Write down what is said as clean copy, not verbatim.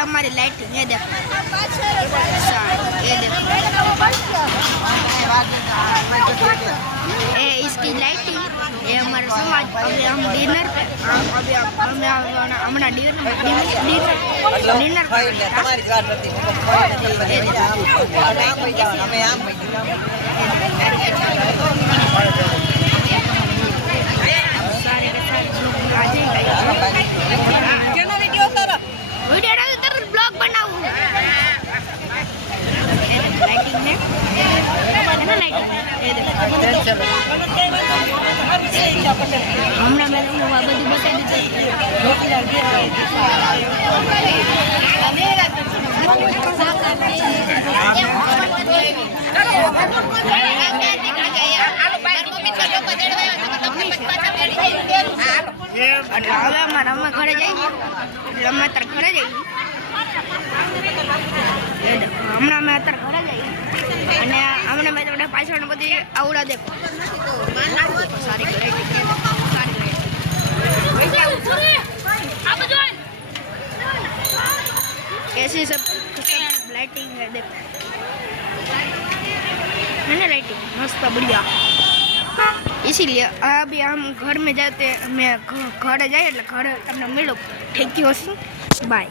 हमारी लाइटिंग, ये देखो ये देखो, ये इसकी लाइटिंग, ये हमारा समाज। अभी हम डिनर पे, अभी हमारा डिनर ब्लॉग बनाऊं लाइटिंग है ना, लाइटिंग हमने मैंने બધું બતાવી એટલે હવે અમે ઘરે જઈએ, એટલે અમે અત્યારે ઘરે જઈએ, હમણાં અમે અત્યારે ઘરે જઈએ અને હમણાં મેં તમને પાછળ બધી આવડા દેખો સારી कैसी सब लाइटिंग है, देखो है ना लाइटिंग मस्त बढ़िया। इसीलिए अभी हम घर में जाते, मैं घर जाए એટલે ઘરે તમને મળો। Thank you, bye.